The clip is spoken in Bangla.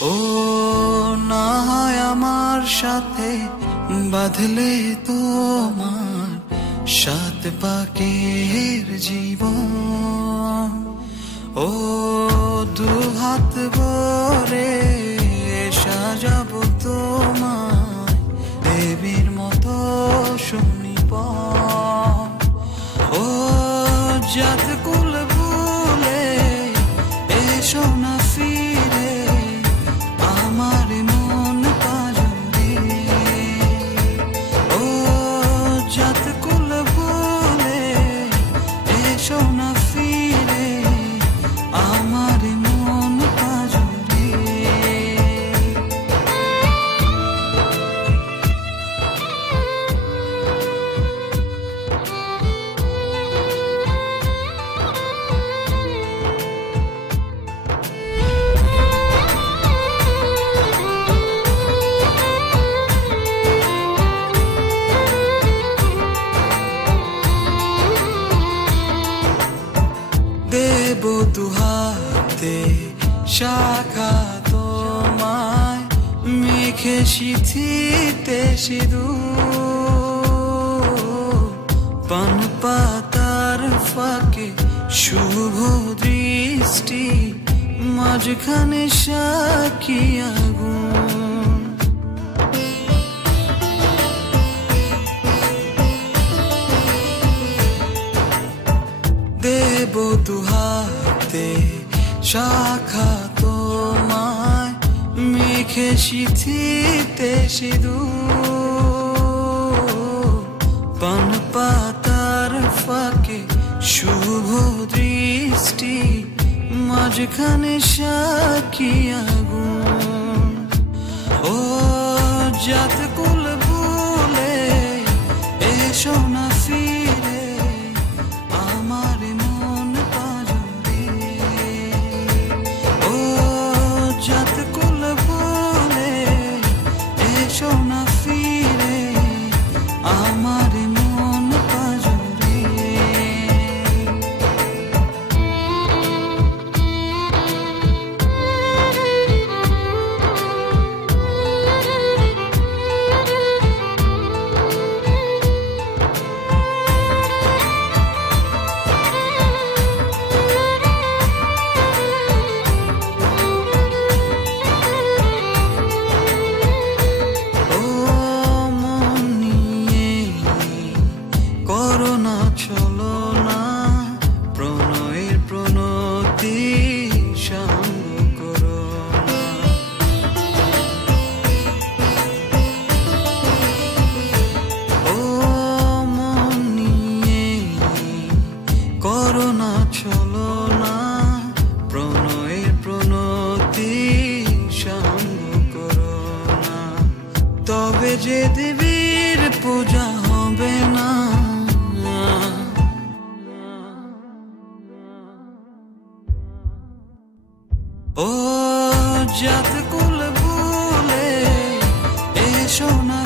ও না হয় আমার সাথে বাঁধলে তোমার সাত পাকের জীবন। ও দু হাত ভরে সাজাবো তোমায় দেবীর মতো শুনিব। ও জাত কুল ভুলে এসো না ফিরে আমার মন পাজরে। ও জাত কুল ভুলে এসো না ফিরে আমার মন পাজরে। দেব দুহাতে শাখা তোমায় মেখে সিথিতে সিঁদুর। পান পাতার ফাঁকে শুভ দৃষ্টি মাঝখানে সাক্ষী আগুন। দেব দুহাতে শাখা তোমায় মেখে সিথিতে সিঁদুর। পান পাতার ফাঁকে শুভ দৃষ্টি মাঝখানে সাক্ষী আগুন। ও জাত কুল ভুলে এসো না ফিরে আমার মন পাজরে। ও জাত কুল ভুলে এসো না ফিরে আমার মন পাজরে। ও মন নিয়ে করো না চলো না প্রণয়ের প্রণতি সঙ্গ করো না। ও মন নিয়ে করো না চলো না প্রণয়ের প্রণতি সঙ্গ করো না। তবে যে দেবীর পূজা হবে না। ও জাত কুল ভুলে এসো না